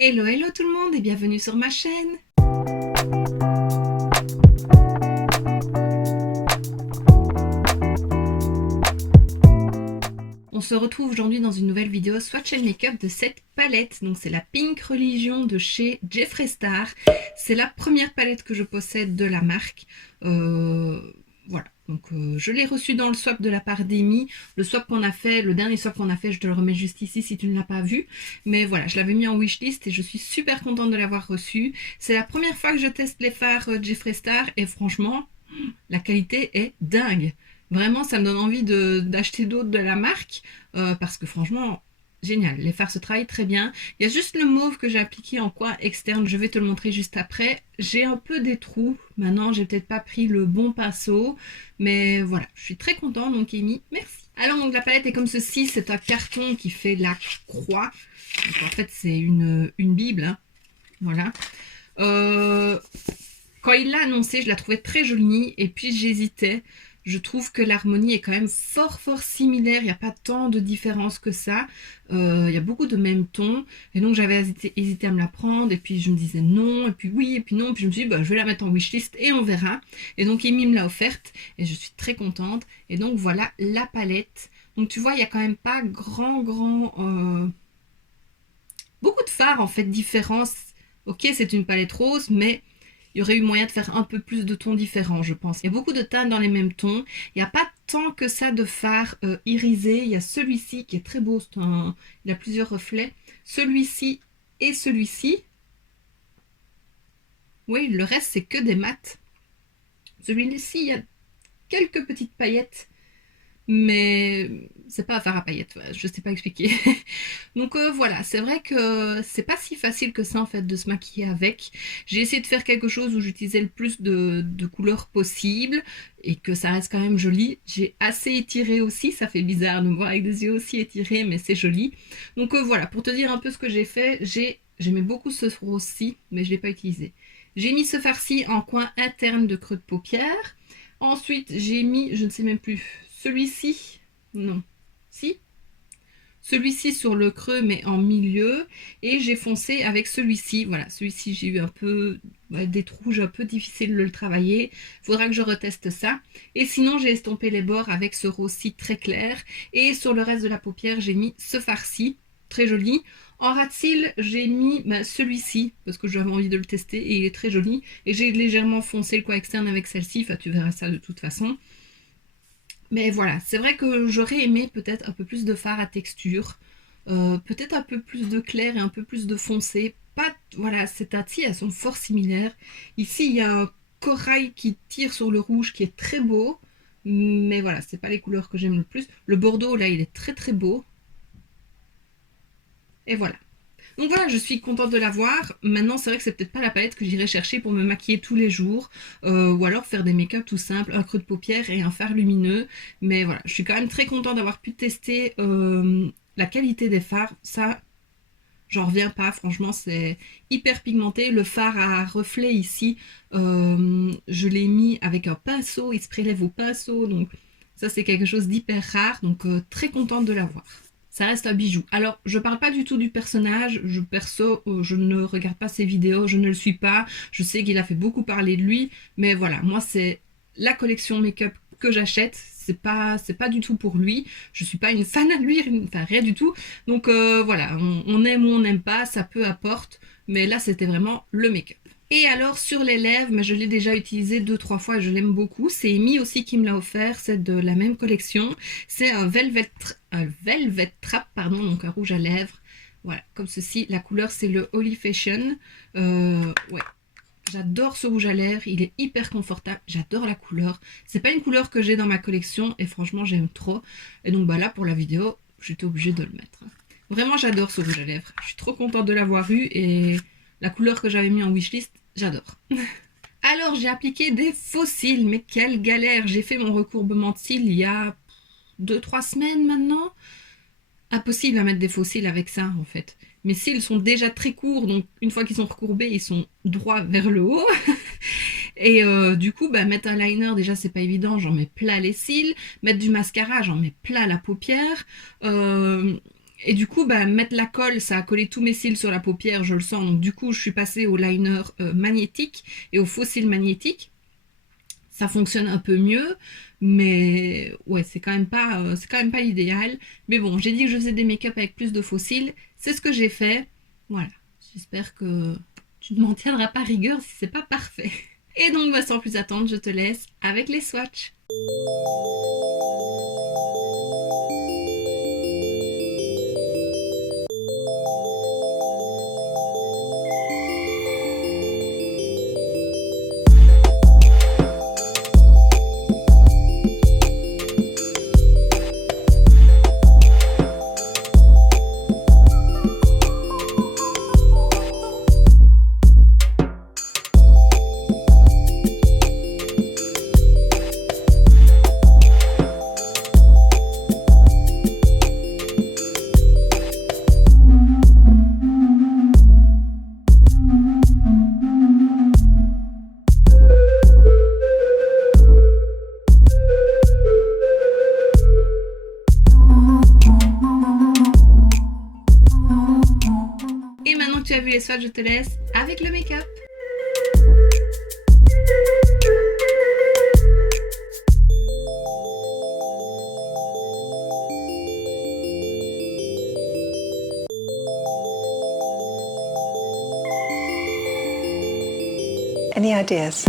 Hello, hello tout le monde et bienvenue sur ma chaîne. On se retrouve aujourd'hui dans une nouvelle vidéo swatch and make-up de cette palette. Donc c'est la Pink Religion de chez Jeffree Star. C'est la première palette que je possède de la marque. Voilà. Donc je l'ai reçue dans le swap de la part d'Amy. Le swap qu'on a fait, le dernier swap qu'on a fait, je te le remets juste ici si tu ne l'as pas vu. Mais voilà, je l'avais mis en wishlist et je suis super contente de l'avoir reçue. C'est la première fois que je teste les fards Jeffree Star et franchement, la qualité est dingue. Vraiment, ça me donne envie d'acheter d'autres de la marque parce que franchement, génial. Les fards se travaillent très bien. Il y a juste le mauve que j'ai appliqué en coin externe. Je vais te le montrer juste après. J'ai un peu des trous. Maintenant, j'ai peut-être pas pris le bon pinceau. Mais voilà, je suis très contente. Donc, Amy, merci. Alors, donc la palette est comme ceci. C'est un carton qui fait la croix. Donc, en fait, c'est une bible. Hein. Voilà. Quand il l'a annoncé, je la trouvais très jolie. Et puis, j'hésitais. Je trouve que l'harmonie est quand même fort similaire, il n'y a pas tant de différence que ça, il y a beaucoup de mêmes tons, et donc j'avais hésité à me la prendre, et puis je me disais non, et puis oui, et puis non, puis je me suis dit bah, je vais la mettre en wishlist et on verra, et donc Amy me l'a offerte, et je suis très contente, et donc voilà la palette. Donc tu vois, il n'y a quand même pas beaucoup de fards en fait différents. Ok, c'est une palette rose, mais il y aurait eu moyen de faire un peu plus de tons différents, je pense. Il y a beaucoup de teintes dans les mêmes tons. Il n'y a pas tant que ça de fards irisés. Il y a celui-ci qui est très beau. Il a plusieurs reflets. Celui-ci et celui-ci. Oui, le reste, c'est que des mats. Celui-ci, il y a quelques petites paillettes. Mais c'est pas un fard à paillettes, je sais pas expliquer. Donc voilà, c'est vrai que c'est pas si facile que ça en fait de se maquiller avec. J'ai essayé de faire quelque chose où j'utilisais le plus de couleurs possible et que ça reste quand même joli. J'ai assez étiré aussi, ça fait bizarre de me voir avec des yeux aussi étirés, mais c'est joli. Donc voilà, pour te dire un peu ce que j'ai fait, j'aimais beaucoup ce rose-ci, mais je l'ai pas utilisé. J'ai mis ce fard-ci en coin interne de creux de paupière. Ensuite, j'ai mis, je ne sais même plus, celui-ci, non, si, celui-ci sur le creux mais en milieu, et j'ai foncé avec celui-ci. Voilà, celui-ci j'ai eu un peu des trous, j'ai un peu difficile de le travailler, faudra que je reteste ça. Et sinon j'ai estompé les bords avec ce rose-ci très clair, et sur le reste de la paupière j'ai mis ce fard-ci, très joli. En ras de cils, j'ai mis celui-ci, parce que j'avais envie de le tester, et il est très joli. Et j'ai légèrement foncé le coin externe avec celle-ci, enfin tu verras ça de toute façon. Mais voilà, c'est vrai que j'aurais aimé peut-être un peu plus de fard à texture, peut-être un peu plus de clair et un peu plus de foncé. Pas, voilà, ces teintes-ci, elles sont fort similaires. Ici, il y a un corail qui tire sur le rouge qui est très beau, mais voilà, c'est pas les couleurs que j'aime le plus. Le bordeaux, là, il est très beau. Et voilà. Donc voilà, je suis contente de l'avoir. Maintenant, c'est vrai que c'est peut-être pas la palette que j'irai chercher pour me maquiller tous les jours. Ou alors faire des make-up tout simples, un creux de paupière et un fard lumineux. Mais voilà, je suis quand même très contente d'avoir pu tester la qualité des fards. Ça, j'en reviens pas. Franchement, c'est hyper pigmenté. Le fard à reflet ici, je l'ai mis avec un pinceau. Il se prélève au pinceau. Donc ça, c'est quelque chose d'hyper rare. Donc très contente de l'avoir. Ça reste un bijou. Alors, je parle pas du tout du personnage. Je ne regarde pas ses vidéos, je ne le suis pas. Je sais qu'il a fait beaucoup parler de lui, mais voilà, moi c'est la collection make-up que j'achète. C'est pas du tout pour lui. Je suis pas une fan de lui, enfin rien du tout. Donc voilà, on aime ou on n'aime pas, ça peu importe. Mais là, c'était vraiment le make-up. Et alors sur les lèvres, mais je l'ai déjà utilisé 2-3 fois et je l'aime beaucoup. C'est Amy aussi qui me l'a offert, c'est de la même collection. C'est un velvet trap, pardon, donc un rouge à lèvres. Voilà, comme ceci. La couleur c'est le Holy Fashion. Ouais, j'adore ce rouge à lèvres, il est hyper confortable, j'adore la couleur. C'est pas une couleur que j'ai dans ma collection et franchement j'aime trop. Et donc bah là pour la vidéo, j'étais obligée de le mettre. Vraiment j'adore ce rouge à lèvres. Je suis trop contente de l'avoir eu et la couleur que j'avais mis en wishlist, j'adore. Alors j'ai appliqué des faux cils, mais quelle galère. J'ai fait mon recourbement de cils il y a 2-3 semaines maintenant. Impossible à mettre des faux cils avec ça en fait. Mes cils sont déjà très courts, donc une fois qu'ils sont recourbés, ils sont droits vers le haut. Et du coup, bah, mettre un liner, déjà, c'est pas évident, j'en mets plein les cils. Mettre du mascara, j'en mets plein la paupière. Et du coup, bah, mettre la colle, ça a collé tous mes cils sur la paupière, je le sens. Donc du coup, je suis passée au liner magnétique et au faux cils magnétique. Ça fonctionne un peu mieux, mais ouais, c'est quand même pas l'idéal. Mais bon, j'ai dit que je faisais des make-up avec plus de faux cils. C'est ce que j'ai fait. Voilà. J'espère que tu ne m'en tiendras pas rigueur si c'est pas parfait. Et donc, bah, sans plus attendre, je te laisse avec les swatchs. Et maintenant que tu as vu les swatchs, je te laisse avec le make-up. Any ideas?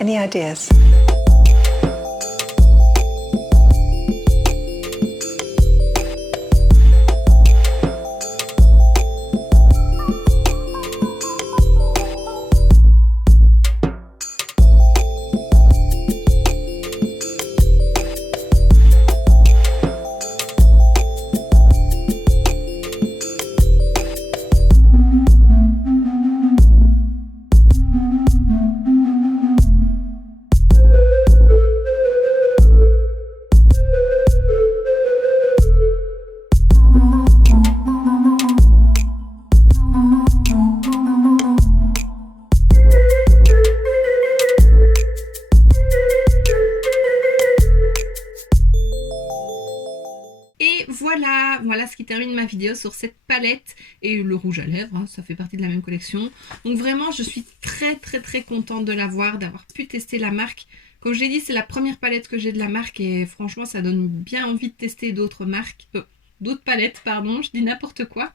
Any ideas? Et voilà ce qui termine ma vidéo sur cette palette et le rouge à lèvres, hein, ça fait partie de la même collection. Donc vraiment, je suis très contente de l'avoir, d'avoir pu tester la marque. Comme je l'ai dit, c'est la première palette que j'ai de la marque et franchement, ça donne bien envie de tester d'autres marques, d'autres palettes, pardon, je dis n'importe quoi.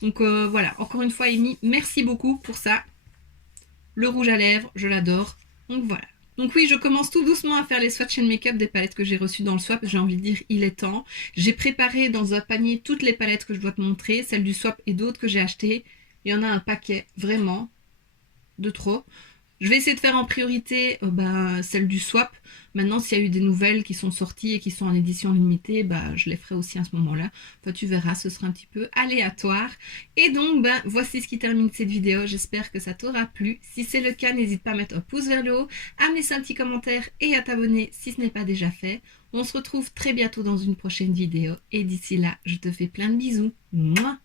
Donc voilà, encore une fois, Amy, merci beaucoup pour ça. Le rouge à lèvres, je l'adore. Donc voilà. Donc oui, je commence tout doucement à faire les swatch and make-up des palettes que j'ai reçues dans le swap. J'ai envie de dire, il est temps. J'ai préparé dans un panier toutes les palettes que je dois te montrer, celles du swap et d'autres que j'ai achetées. Il y en a un paquet, vraiment, de trop. Je vais essayer de faire en priorité celle du swap. Maintenant, s'il y a eu des nouvelles qui sont sorties et qui sont en édition limitée, je les ferai aussi à ce moment-là. Enfin, tu verras, ce sera un petit peu aléatoire. Et donc, voici ce qui termine cette vidéo. J'espère que ça t'aura plu. Si c'est le cas, n'hésite pas à mettre un pouce vers le haut, à me laisser un petit commentaire et à t'abonner si ce n'est pas déjà fait. On se retrouve très bientôt dans une prochaine vidéo. Et d'ici là, je te fais plein de bisous. Mouah.